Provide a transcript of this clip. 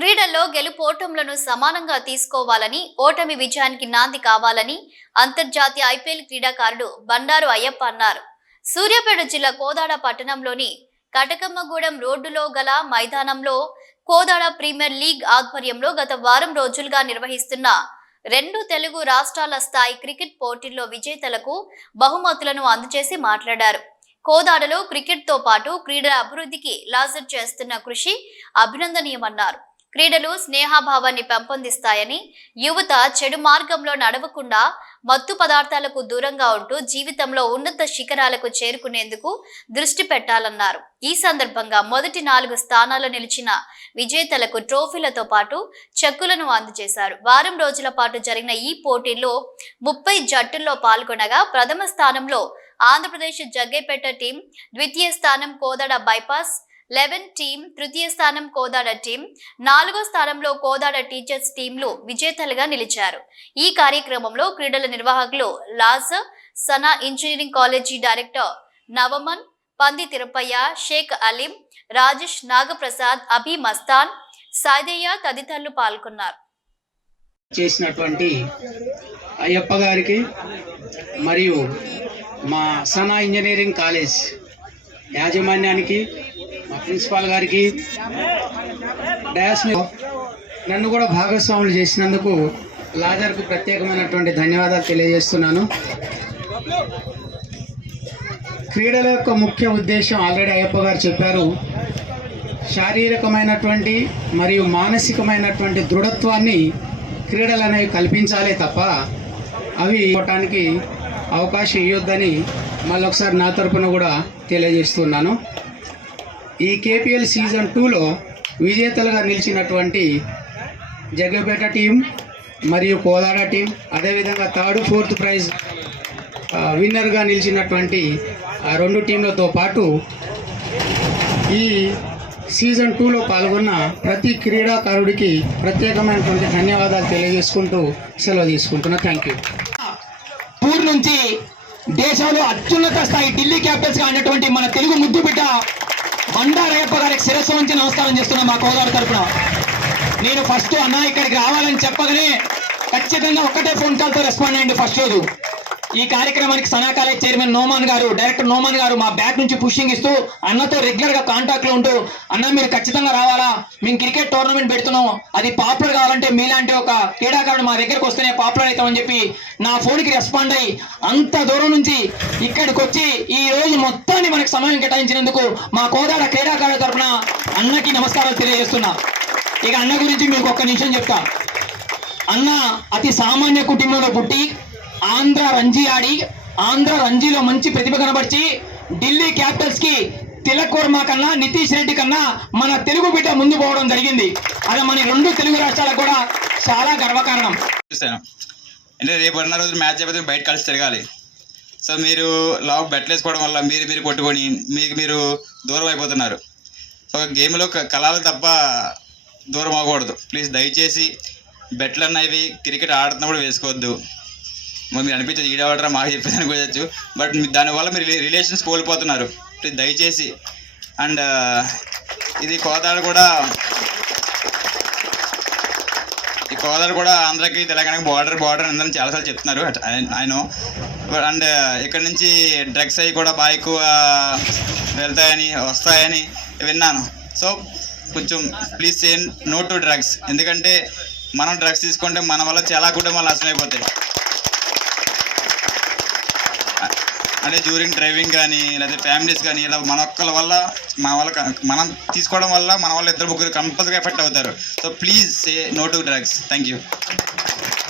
క్రీడల్లో గెలుపోటములను సమానంగా తీసుకోవాలని ఓటమి విజయానికి నాంది కావాలని అంతర్జాతీయ ఐపీఎల్ క్రీడాకారుడు బండారు అయ్యప్ప అన్నారు. సూర్యాపేట జిల్లా కోదాడ పట్టణంలోని కటకమ్మగూడెం రోడ్డులో గల మైదానంలో కోదాడ ప్రీమియర్ లీగ్ ఆధ్వర్యంలో గత వారం రోజులుగా నిర్వహిస్తున్న రెండు తెలుగు రాష్ట్రాల స్థాయి క్రికెట్ పోటీల్లో విజేతలకు బహుమతులను అందజేసి మాట్లాడారు. కోదాడలో క్రికెట్తో పాటు క్రీడల అభివృద్ధికి లాజర్ చేస్తున్న కృషి అభినందనీయమన్నారు. క్రీడలు స్నేహాభావాన్ని పెంపొందిస్తాయని యువత చెడు మార్గంలో నడవకుండా మత్తు పదార్థాలకు దూరంగా ఉంటూ జీవితంలో ఉన్నత శిఖరాలకు చేరుకునేందుకు దృష్టి పెట్టాలన్నారు. ఈ సందర్భంగా మొదటి నాలుగు స్థానాలు నిలిచిన విజేతలకు ట్రోఫీలతో పాటు చెక్కులను అందజేశారు. వారం రోజుల పాటు జరిగిన ఈ పోటీల్లో ముప్పై జట్టుల్లో పాల్గొనగా ప్రథమ స్థానంలో ఆంధ్రప్రదేశ్ జగ్గేపేట టీం ద్వితీయ స్థానం కోదడ బైపాస్ లెవెన్ టీం తృతీయ స్థానం కోదాడ టీం నాలుగో స్థానంలో కోదాడ టీచర్స్ టీంలు విజేతలుగా నిలిచారు. ఈ కార్యక్రమంలో క్రీడల నిర్వాహకులు లాజ్ సనా ఇంజనీరింగ్ కాలేజీ డైరెక్టర్ నవమన్ పంది తిరుపయ్య షేక్ అలీం రాజేష్ నాగప్రసాద్ అభి మస్తాన్ సాయిదయ్య తదితరులు పాల్గొన్నారు. చేసినటువంటి అయ్యప్ప గారికి మరియు మా సనా ఇంజనీరింగ్ కాలేజ్ యాజమాన్యానికి మా ప్రిన్సిపాల్ గారికి డయాస్ నన్ను కూడా భాగస్వాములు చేసినందుకు లాజర్కు ప్రత్యేకమైనటువంటి ధన్యవాదాలు తెలియజేస్తున్నాను. క్రీడల యొక్క ముఖ్య ఉద్దేశం ఆల్రెడీ అయ్యప్ప గారు చెప్పారు. శారీరకమైనటువంటి మరియు మానసికమైనటువంటి దృఢత్వాన్ని క్రీడలు అనేవి కల్పించాలే తప్ప అవి ఇవ్వటానికి అవకాశం ఇవ్వద్దని మళ్ళొకసారి నా తరపున కూడా తెలియజేస్తున్నాను. ఈ కేపీఎల్ సీజన్ టూలో విజేతలుగా నిలిచినటువంటి జగ్గపేట టీం మరియు కోదాడ టీం అదేవిధంగా థర్డ్ ఫోర్త్ ప్రైజ్ విన్నర్గా నిలిచినటువంటి ఆ రెండు టీంలతో పాటు ఈ సీజన్ టూలో పాల్గొన్న ప్రతి క్రీడాకారుడికి ప్రత్యేకమైనటువంటి ధన్యవాదాలు తెలియజేసుకుంటూ సెలవు తీసుకుంటున్నా. థ్యాంక్ యూ పూర్ నుంచి దేశంలో అత్యున్నత స్థాయి ఢిల్లీ క్యాపిటల్స్గా అనేటువంటి అయినటువంటి మన తెలుగు ముద్దు బిడ్డ బండారయ్యప్ప గారికి శిరస్సు నుంచి నమస్కారం చేస్తున్నా మా కోదాడు తరఫున నేను ఫస్ట్ అన్న ఇక్కడికి రావాలని చెప్పగానే ఖచ్చితంగా ఒక్కటే ఫోన్ కాల్తో రెస్పాండ్ అయ్యండి ఫస్ట్ రోజు. ఈ కార్యక్రమానికి సనా కాలేజ్ చైర్మన్ నోమాన్ గారు డైరెక్టర్ నోమాన్ గారు మా బ్యాట్ నుంచి పుషింగ్ ఇస్తూ అన్నతో రెగ్యులర్గా కాంటాక్ట్లో ఉంటూ అన్న మీరు ఖచ్చితంగా రావాలా? మేము క్రికెట్ టోర్నమెంట్ పెడుతున్నాం. అది పాపులర్ కావాలంటే మీలాంటి ఒక క్రీడాకారుడు మా దగ్గరకు వస్తేనే పాపులర్ అవుతామని చెప్పి నా ఫోన్కి రెస్పాండ్ అయ్యి అంత దూరం నుంచి ఇక్కడికి వచ్చి ఈ రోజు మొత్తాన్ని మనకు సమయం కేటాయించినందుకు మా కోదాడ క్రీడాకారుల తరపున అన్నకి నమస్కారాలు తెలియజేస్తున్నా. ఇక అన్న గురించి మీకు ఒక్క నిమిషం చెప్తా. అన్న అతి సామాన్య కుటుంబంలో పుట్టి ఆంధ్ర రంజీ ఆడి ఆంధ్ర రంజీలో మంచి ప్రతిభ కనబరిచి ఢిల్లీ క్యాపిటల్స్కి తిలక్ వర్మ కన్నా నితీష్ రెడ్డి కన్నా మన తెలుగు బిడ్డ ముందు పోవడం జరిగింది. అది మన రెండు తెలుగు రాష్ట్రాలకు కూడా చాలా గర్వకారణం. అంటే రేపు ఉన్న రోజు మ్యాచ్ అయిపోతే బయట కలిసి తిరగాలి. సో మీరు లావు బెట్లు వేసుకోవడం వల్ల మీరు మీరు కొట్టుకొని మీకు మీరు దూరం అయిపోతున్నారు. ఒక గేమ్లో కలాలు తప్ప దూరం అవ్వకూడదు. ప్లీజ్ దయచేసి బెట్లు అన్నవి క్రికెట్ ఆడుతున్నప్పుడు వేసుకోవద్దు. మరి మీరు అనిపించదు ఈడవడరా మాకు చెప్పేది అనుకోవచ్చు. బట్ దానివల్ల మీరు రిలేషన్స్ కోల్పోతున్నారు. దయచేసి. అండ్ ఇది కోదాడు కూడా ఈ కోదాడు కూడా ఆంధ్రాకి తెలంగాణకి బార్డర్ బార్డర్ అందరం చాలాసార్లు చెప్తున్నారు. ఆయన అండ్ ఇక్కడ నుంచి డ్రగ్స్ అవి కూడా బాగా ఎక్కువ వెళ్తాయని వస్తాయని విన్నాను. సో కొంచెం please say no to drugs ఎందుకంటే మనం డ్రగ్స్ తీసుకుంటే మన వల్ల చాలా కుటుంబాలు నాశనం అయిపోతాయి. అంటే డ్యూరింగ్ డ్రైవింగ్ కానీ లేదా ఫ్యామిలీస్ కానీ ఇలా మన ఒక్కల వల్ల మన వల్ల మనం తీసుకోవడం వల్ల మన వల్ల ఇద్దరు ముగ్గురు కంపల్సరీ ఎఫెక్ట్ అవుతారు. So please say no to drugs thank you